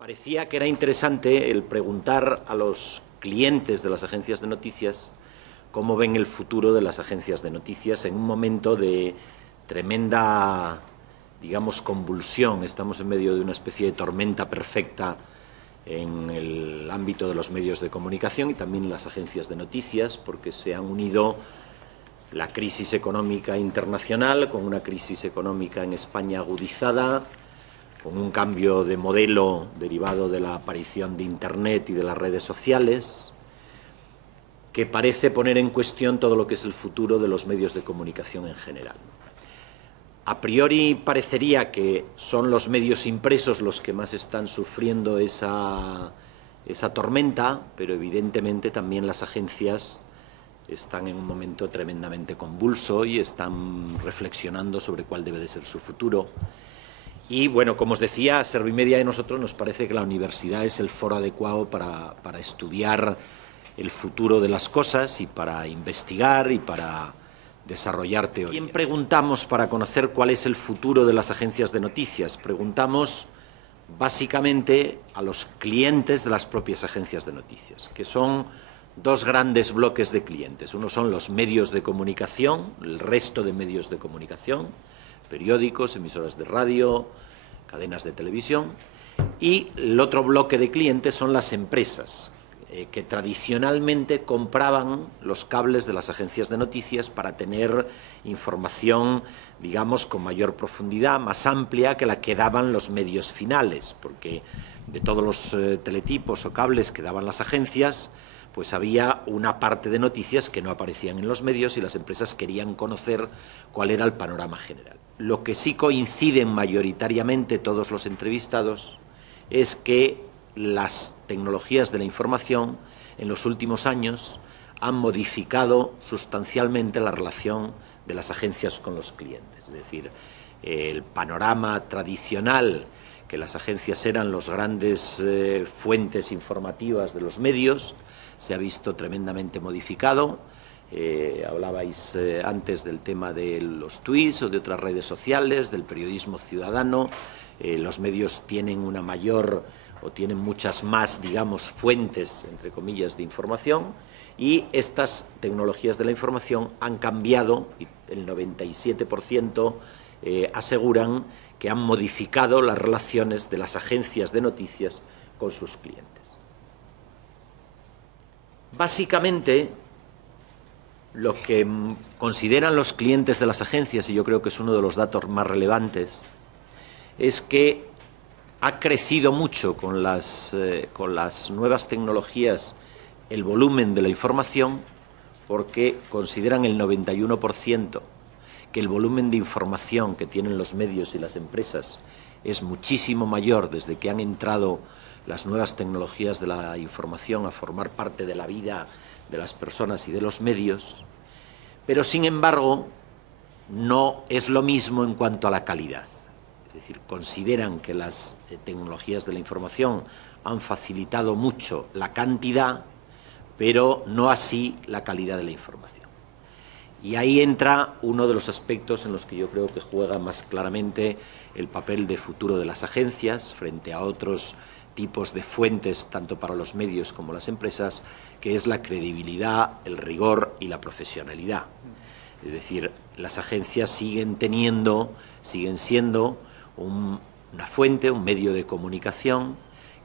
Parecía que era interesante el preguntar a los clientes de las agencias de noticias cómo ven el futuro de las agencias de noticias en un momento de tremenda, digamos, convulsión. Estamos en medio de una especie de tormenta perfecta en el ámbito de los medios de comunicación y también las agencias de noticias, porque se han unido la crisis económica internacional con una crisis económica en España agudizada, con un cambio de modelo derivado de la aparición de Internet y de las redes sociales, que parece poner en cuestión todo lo que es el futuro de los medios de comunicación en general. A priori parecería que son los medios impresos los que más están sufriendo esa tormenta, pero evidentemente también las agencias están en un momento tremendamente convulso y están reflexionando sobre cuál debe de ser su futuro. Y bueno, como os decía, a Servimedia y a nosotros nos parece que la universidad es el foro adecuado para estudiar el futuro de las cosas y para investigar y para desarrollar teoría. ¿Quién preguntamos para conocer cuál es el futuro de las agencias de noticias? Preguntamos básicamente a los clientes de las propias agencias de noticias, que son dos grandes bloques de clientes. Uno son los medios de comunicación, el resto de medios de comunicación, periódicos, emisoras de radio, cadenas de televisión, y el otro bloque de clientes son las empresas, que tradicionalmente compraban los cables de las agencias de noticias para tener información, digamos, con mayor profundidad, más amplia que la que daban los medios finales, porque de todos los teletipos o cables que daban las agencias, pues había una parte de noticias que no aparecían en los medios y las empresas querían conocer cuál era el panorama general. Lo que sí coinciden mayoritariamente todos los entrevistados es que las tecnologías de la información en los últimos años han modificado sustancialmente la relación de las agencias con los clientes. Es decir, el panorama tradicional, que las agencias eran los grandes fuentes informativas de los medios, se ha visto tremendamente modificado. Hablabais antes del tema de los tweets o de otras redes sociales, del periodismo ciudadano. Los medios tienen una mayor o tienen muchas más, digamos, fuentes, entre comillas, de información, y estas tecnologías de la información han cambiado, y el 97% aseguran que han modificado las relaciones de las agencias de noticias con sus clientes. Básicamente, lo que consideran los clientes de las agencias, y yo creo que es uno de los datos más relevantes, es que ha crecido mucho con las nuevas tecnologías el volumen de la información, porque consideran el 91% que el volumen de información que tienen los medios y las empresas es muchísimo mayor desde que han entrado las nuevas tecnologías de la información a formar parte de la vida de las personas y de los medios, pero sin embargo no es lo mismo en cuanto a la calidad. Es decir, consideran que las tecnologías de la información han facilitado mucho la cantidad, pero no así la calidad de la información. Y ahí entra uno de los aspectos en los que yo creo que juega más claramente el papel de futuro de las agencias frente a otros tipos de fuentes, tanto para los medios como las empresas, que es la credibilidad, el rigor y la profesionalidad. Es decir, las agencias siguen siendo una fuente, un medio de comunicación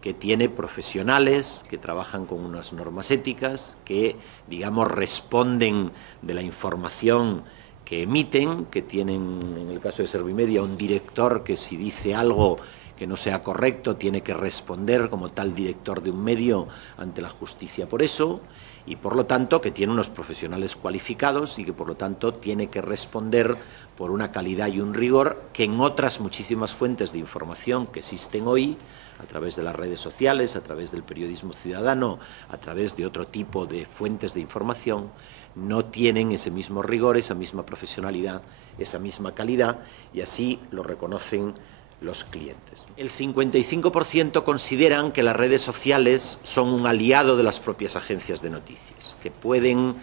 que tiene profesionales que trabajan con unas normas éticas, que, digamos, responden de la información que emiten, que tienen, en el caso de Servimedia, un director que si dice algo que no sea correcto tiene que responder como tal director de un medio ante la justicia por eso, y por lo tanto que tiene unos profesionales cualificados y que por lo tanto tiene que responder por una calidad y un rigor que en otras muchísimas fuentes de información que existen hoy, a través de las redes sociales, a través del periodismo ciudadano, a través de otro tipo de fuentes de información, no tienen ese mismo rigor, esa misma profesionalidad, esa misma calidad, y así lo reconocen los clientes. El 55% consideran que las redes sociales son un aliado de las propias agencias de noticias, que pueden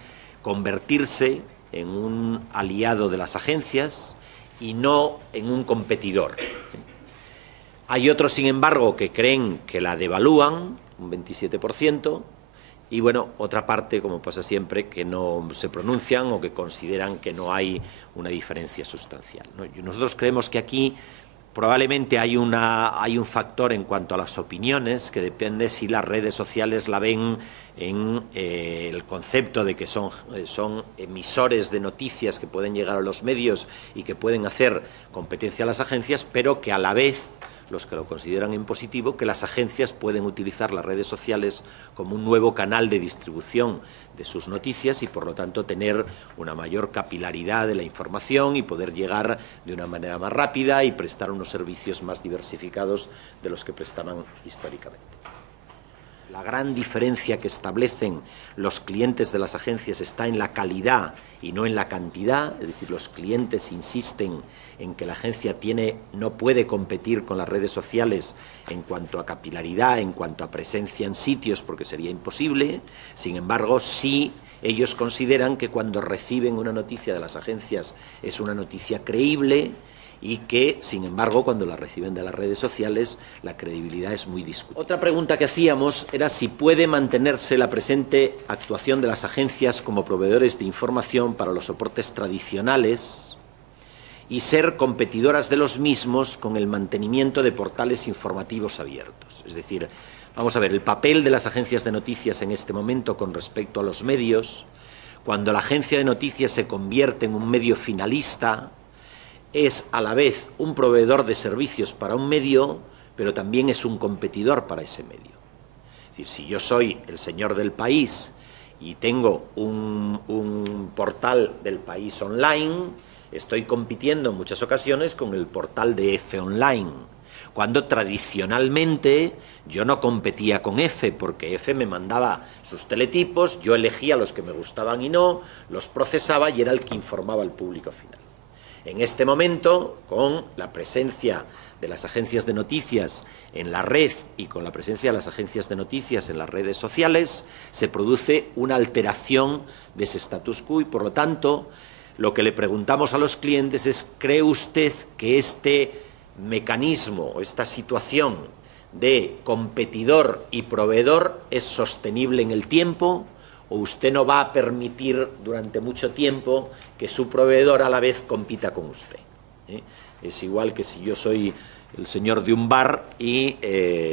convertirse en un aliado de las agencias y no en un competidor. Hay otros, sin embargo, que creen que la devalúan, un 27%, y bueno, otra parte, como pasa siempre, que no se pronuncian o que consideran que no hay una diferencia sustancial, ¿no? Y nosotros creemos que aquí probablemente hay un factor en cuanto a las opiniones, que depende si las redes sociales la ven en el concepto de que son emisores de noticias que pueden llegar a los medios y que pueden hacer competencia a las agencias, pero que a la vez, los que lo consideran en positivo, que las agencias pueden utilizar las redes sociales como un nuevo canal de distribución de sus noticias y, por lo tanto, tener una mayor capilaridad de la información y poder llegar de una manera más rápida y prestar unos servicios más diversificados de los que prestaban históricamente. La gran diferencia que establecen los clientes de las agencias está en la calidad y no en la cantidad, es decir, los clientes insisten en que la agencia no puede competir con las redes sociales en cuanto a capilaridad, en cuanto a presencia en sitios, porque sería imposible. Sin embargo, sí ellos consideran que cuando reciben una noticia de las agencias es una noticia creíble y que, sin embargo, cuando la reciben de las redes sociales, la credibilidad es muy discutida. Otra pregunta que hacíamos era si puede mantenerse la presente actuación de las agencias como proveedores de información para los soportes tradicionales y ser competidoras de los mismos con el mantenimiento de portales informativos abiertos. Es decir, vamos a ver, el papel de las agencias de noticias en este momento con respecto a los medios, cuando la agencia de noticias se convierte en un medio finalista, es a la vez un proveedor de servicios para un medio, pero también es un competidor para ese medio. Es decir, si yo soy el señor del País y tengo un portal del País online, estoy compitiendo en muchas ocasiones con el portal de EFE Online, cuando tradicionalmente yo no competía con EFE, porque EFE me mandaba sus teletipos, yo elegía los que me gustaban y no, los procesaba y era el que informaba al público final. En este momento, con la presencia de las agencias de noticias en la red y con la presencia de las agencias de noticias en las redes sociales, se produce una alteración de ese status quo y, por lo tanto, lo que le preguntamos a los clientes es: ¿cree usted que este mecanismo o esta situación de competidor y proveedor es sostenible en el tiempo? ¿O usted no va a permitir durante mucho tiempo que su proveedor a la vez compita con usted? Es igual que si yo soy el señor de un bar y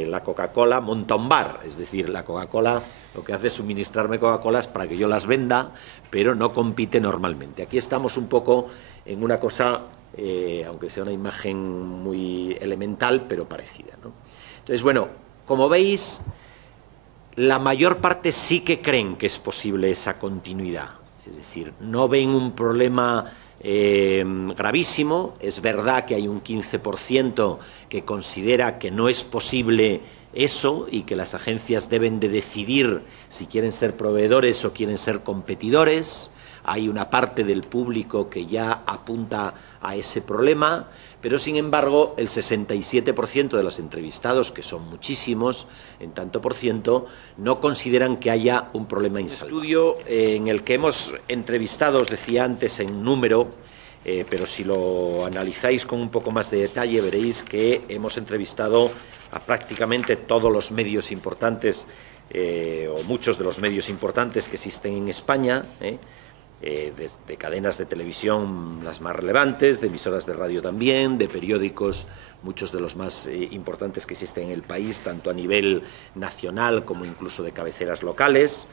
la Coca-Cola monta un bar. Es decir, la Coca-Cola lo que hace es suministrarme Coca-Colas para que yo las venda, pero no compite normalmente. Aquí estamos un poco en una cosa, aunque sea una imagen muy elemental, pero parecida, ¿no? Entonces, bueno, como veis, la mayor parte sí que creen que es posible esa continuidad. Es decir, no ven un problema gravísimo. Es verdad que hay un 15% que considera que no es posible eso y que las agencias deben de decidir si quieren ser proveedores o quieren ser competidores. Hay una parte del público que ya apunta a ese problema, pero sin embargo el 67% de los entrevistados, que son muchísimos, en tanto por ciento, no consideran que haya un problema insalvable. Un estudio en el que hemos entrevistado, os decía antes en número, pero si lo analizáis con un poco más de detalle veréis que hemos entrevistado a prácticamente todos los medios importantes, o muchos de los medios importantes que existen en España, de cadenas de televisión las más relevantes, de emisoras de radio también, de periódicos, muchos de los más importantes que existen en el país, tanto a nivel nacional como incluso de cabeceras locales.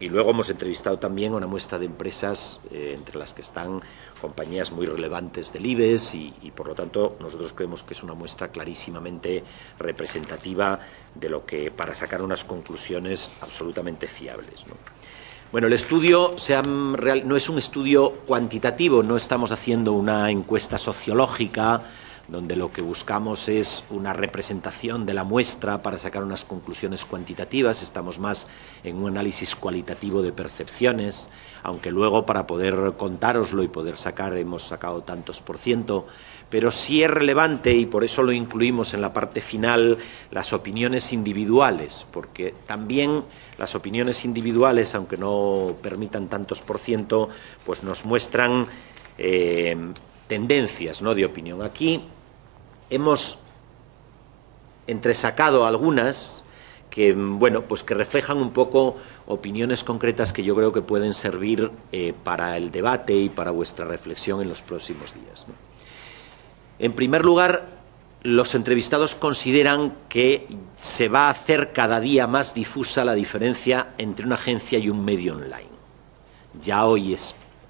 Y luego hemos entrevistado también a una muestra de empresas, entre las que están compañías muy relevantes del IBEX y por lo tanto nosotros creemos que es una muestra clarísimamente representativa de lo que, para sacar unas conclusiones absolutamente fiables, ¿no? Bueno, el estudio no es un estudio cuantitativo, no estamos haciendo una encuesta sociológica donde lo que buscamos es una representación de la muestra para sacar unas conclusiones cuantitativas. Estamos más en un análisis cualitativo de percepciones, aunque luego para poder contároslo y poder sacar hemos sacado tantos por ciento, pero sí es relevante, y por eso lo incluimos en la parte final, las opiniones individuales, porque también las opiniones individuales, aunque no permitan tantos por ciento, pues nos muestran tendencias, ¿no?, de opinión. Aquí hemos entresacado algunas que, bueno, pues que reflejan un poco opiniones concretas que yo creo que pueden servir para el debate y para vuestra reflexión en los próximos días, ¿no? En primer lugar, los entrevistados consideran que se va a hacer cada día más difusa la diferencia entre una agencia y un medio online. Ya hoy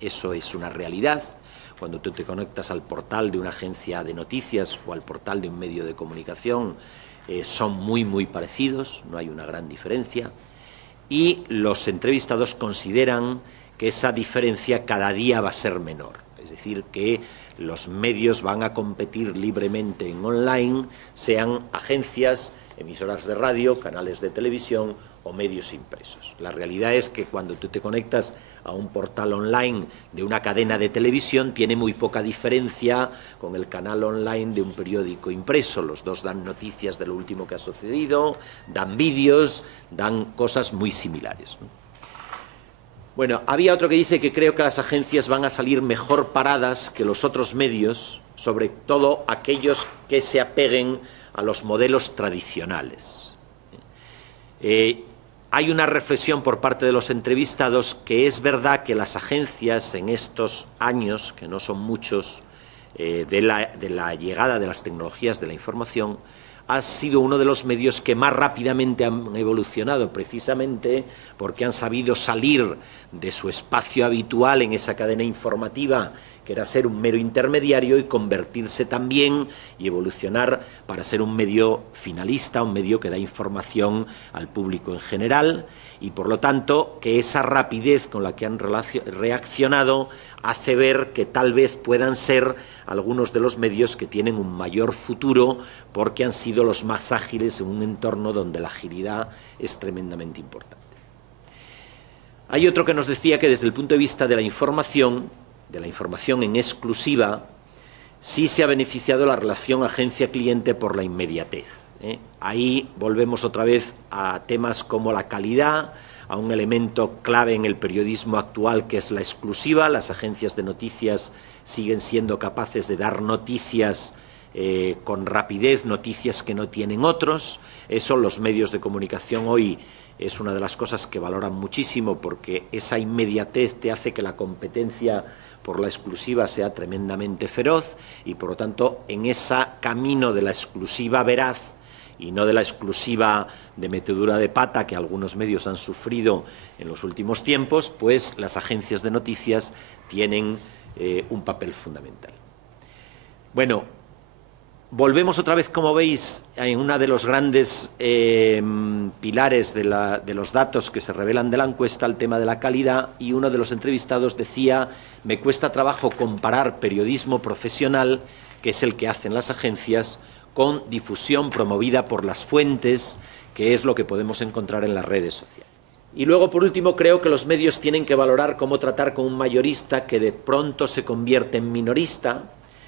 eso es una realidad. Cuando tú te conectas al portal de una agencia de noticias o al portal de un medio de comunicación, son muy parecidos, no hay una gran diferencia. Y los entrevistados consideran que esa diferencia cada día va a ser menor. Es decir, que los medios van a competir libremente en online, sean agencias, emisoras de radio, canales de televisión o medios impresos. La realidad es que cuando tú te conectas a un portal online de una cadena de televisión, tiene muy poca diferencia con el canal online de un periódico impreso. Los dos dan noticias de lo último que ha sucedido, dan vídeos, dan cosas muy similares, ¿no? Bueno, había otro que dice que creo que las agencias van a salir mejor paradas que los otros medios, sobre todo aquellos que se apeguen a los modelos tradicionales. Hay una reflexión por parte de los entrevistados que es verdad que las agencias en estos años, que no son muchos, de la llegada de las tecnologías de la información, ha sido uno de los medios que más rápidamente han evolucionado, precisamente porque han sabido salir de su espacio habitual en esa cadena informativa, que era ser un mero intermediario, y convertirse también y evolucionar para ser un medio finalista, un medio que da información al público en general, y por lo tanto que esa rapidez con la que han reaccionado hace ver que tal vez puedan ser algunos de los medios que tienen un mayor futuro porque han sido los más ágiles en un entorno donde la agilidad es tremendamente importante. Hay otro que nos decía que desde el punto de vista de la información en exclusiva, sí se ha beneficiado la relación agencia-cliente por la inmediatez, ¿eh? Ahí volvemos otra vez a temas como la calidad, a un elemento clave en el periodismo actual que es la exclusiva. Las agencias de noticias siguen siendo capaces de dar noticias con rapidez, noticias que no tienen otros. Eso los medios de comunicación hoy es una de las cosas que valoran muchísimo, porque esa inmediatez te hace que la competencia por la exclusiva sea tremendamente feroz, y por lo tanto en ese camino de la exclusiva veraz y no de la exclusiva de metedura de pata que algunos medios han sufrido en los últimos tiempos, pues las agencias de noticias tienen un papel fundamental. Bueno, volvemos otra vez, como veis, en uno de los grandes pilares de los datos que se revelan de la encuesta, el tema de la calidad, y uno de los entrevistados decía: me cuesta trabajo comparar periodismo profesional, que es el que hacen las agencias, con difusión promovida por las fuentes, que es lo que podemos encontrar en las redes sociales. Y luego, por último, creo que los medios tienen que valorar cómo tratar con un mayorista que de pronto se convierte en minorista,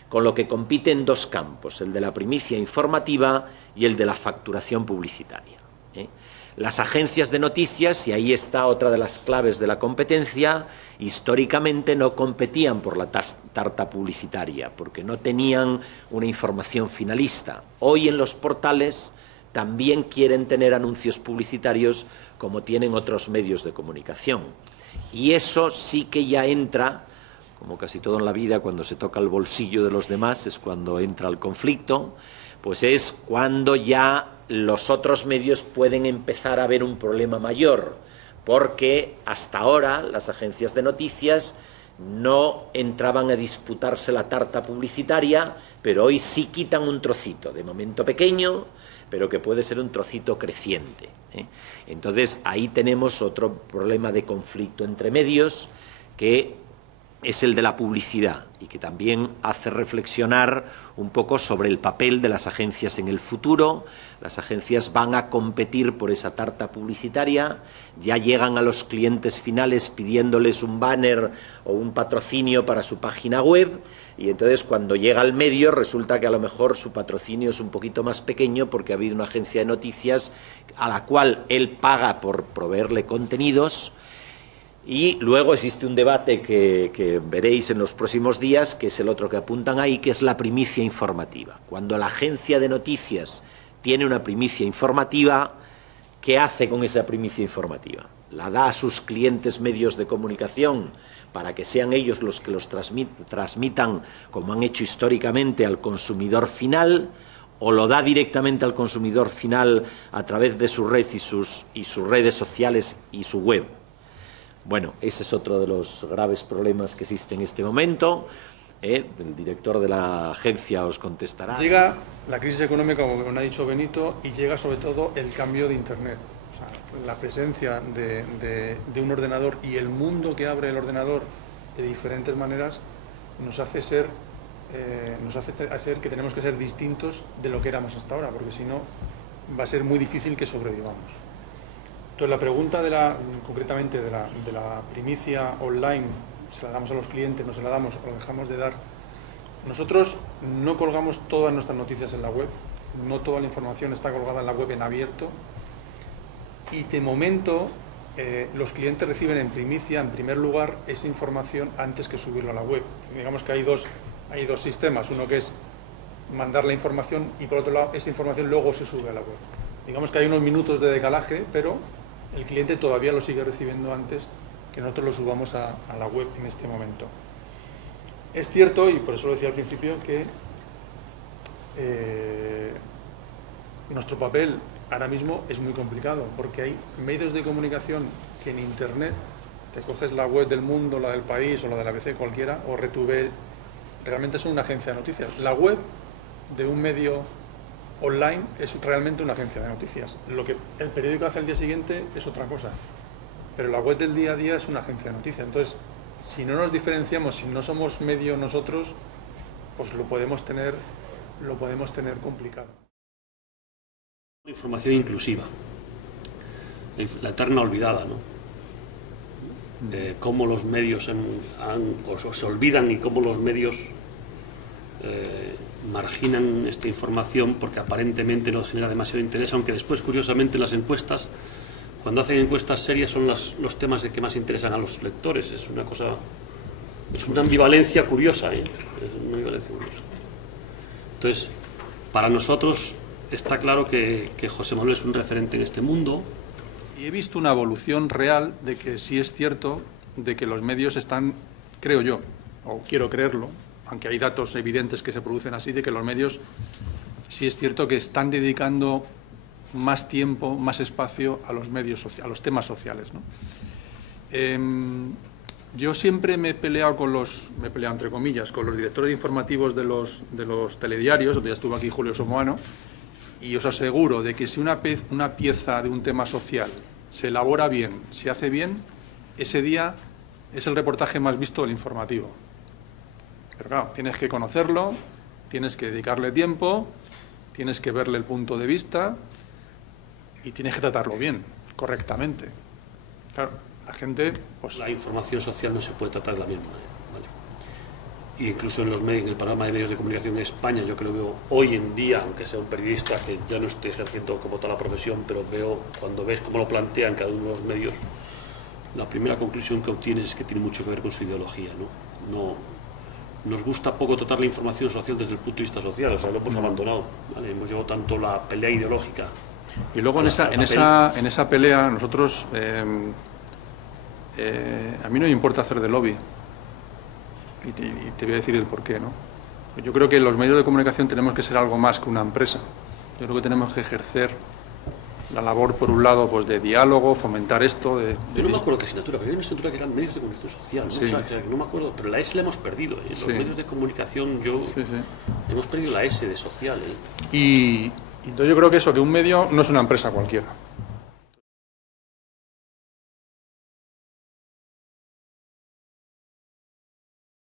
con lo que compite en dos campos, el de la primicia informativa y el de la facturación publicitaria, ¿eh? Las agencias de noticias, y ahí está otra de las claves de la competencia, históricamente no competían por la tarta publicitaria, porque no tenían una información finalista. Hoy en los portales también quieren tener anuncios publicitarios como tienen otros medios de comunicación. Y eso sí que ya entra, como casi todo en la vida, cuando se toca el bolsillo de los demás es cuando entra el conflicto, pues es cuando ya los otros medios pueden empezar a ver un problema mayor, porque hasta ahora las agencias de noticias no entraban a disputarse la tarta publicitaria, pero hoy sí quitan un trocito, de momento pequeño, pero que puede ser un trocito creciente, ¿eh? Entonces ahí tenemos otro problema de conflicto entre medios, que es el de la publicidad, y que también hace reflexionar un poco sobre el papel de las agencias en el futuro. Las agencias van a competir por esa tarta publicitaria, ya llegan a los clientes finales pidiéndoles un banner o un patrocinio para su página web, y entonces cuando llega al medio resulta que a lo mejor su patrocinio es un poquito más pequeño porque ha habido una agencia de noticias a la cual él paga por proveerle contenidos. Y luego existe un debate que veréis en los próximos días, que es el otro que apuntan ahí, que es la primicia informativa. Cuando la agencia de noticias tiene una primicia informativa. ¿Qué hace con esa primicia informativa? ¿La da a sus clientes medios de comunicación para que sean ellos los que los transmitan, como han hecho históricamente, al consumidor final, o lo da directamente al consumidor final a través de su red y sus redes sociales y su web? Bueno, ese es otro de los graves problemas que existe en este momento. El director de la agencia os contestará. Llega la crisis económica, como ha dicho Benito, y llega sobre todo el cambio de Internet. O sea, la presencia de un ordenador y el mundo que abre el ordenador de diferentes maneras nos hace ser que tenemos que ser distintos de lo que éramos hasta ahora, porque si no va a ser muy difícil que sobrevivamos. Entonces la pregunta concretamente de la primicia online, ¿se la damos a los clientes, no se la damos o dejamos de dar? Nosotros no colgamos todas nuestras noticias en la web, no toda la información está colgada en la web en abierto, y de momento los clientes reciben en primicia, en primer lugar, esa información antes que subirlo a la web. Digamos que hay dos sistemas, uno que es mandar la información y por otro lado esa información luego se sube a la web. Digamos que hay unos minutos de decalaje, pero el cliente todavía lo sigue recibiendo antes que nosotros lo subamos a la web en este momento. Es cierto, y por eso lo decía al principio, que nuestro papel ahora mismo es muy complicado, porque hay medios de comunicación que en Internet, te coges la web del Mundo, la del País o la de la ABC, cualquiera, o RTV, realmente son una agencia de noticias. La web de un medio online es realmente una agencia de noticias. Lo que el periódico hace al día siguiente es otra cosa, pero la web del día a día es una agencia de noticias. Entonces, si no nos diferenciamos, si no somos medio nosotros, pues lo podemos tener complicado. Información inclusiva, la eterna olvidada, ¿no? Cómo los medios se olvidan y cómo los medios marginan esta información porque aparentemente no genera demasiado interés, aunque después, curiosamente, las encuestas, cuando hacen encuestas serias, son los temas que más interesan a los lectores. Es una cosa, es una ambivalencia curiosa, ¿eh? Es una ambivalencia curiosa. Entonces, para nosotros está claro que José Manuel es un referente en este mundo. Y he visto una evolución real de que sí es cierto de que los medios están, creo yo, o quiero creerlo, aunque hay datos evidentes que se producen así, de que los medios sí es cierto que están dedicando más tiempo, más espacio a los medios sociales, a los temas sociales, ¿no? Yo siempre me he peleado entre comillas, con los directores informativos de los telediarios, donde ya estuvo aquí Julio Somoano, y os aseguro de que si una pieza de un tema social se elabora bien, se hace bien, ese día es el reportaje más visto del informativo. Pero claro, tienes que conocerlo, tienes que dedicarle tiempo, tienes que verle el punto de vista y tienes que tratarlo bien, correctamente. Claro, la gente, pues... La información social no se puede tratar de la misma manera, ¿vale? Y incluso en el panorama de medios de comunicación en España, yo creo que veo hoy en día, aunque sea un periodista que ya no estoy ejerciendo como tal la profesión, pero veo, cuando ves cómo lo plantean cada uno de los medios, la primera conclusión que obtienes es que tiene mucho que ver con su ideología, ¿no? Nos gusta poco tratar la información social desde el punto de vista social, o sea, lo hemos abandonado, ¿vale? Hemos llevado tanto la pelea ideológica. Y luego en esa pelea nosotros, a mí no me importa hacer de lobby, y te voy a decir el porqué, ¿no? Yo creo que los medios de comunicación tenemos que ser algo más que una empresa. Yo creo que tenemos que ejercer la labor, por un lado, pues de diálogo, fomentar esto. Yo no me acuerdo qué asignatura, pero había una asignatura que eran medios de comunicación social, ¿no? Sí. O sea, que no me acuerdo, pero la S la hemos perdido, ¿eh? Los medios de comunicación, hemos perdido la S de social, ¿eh? Y entonces yo creo que un medio no es una empresa cualquiera.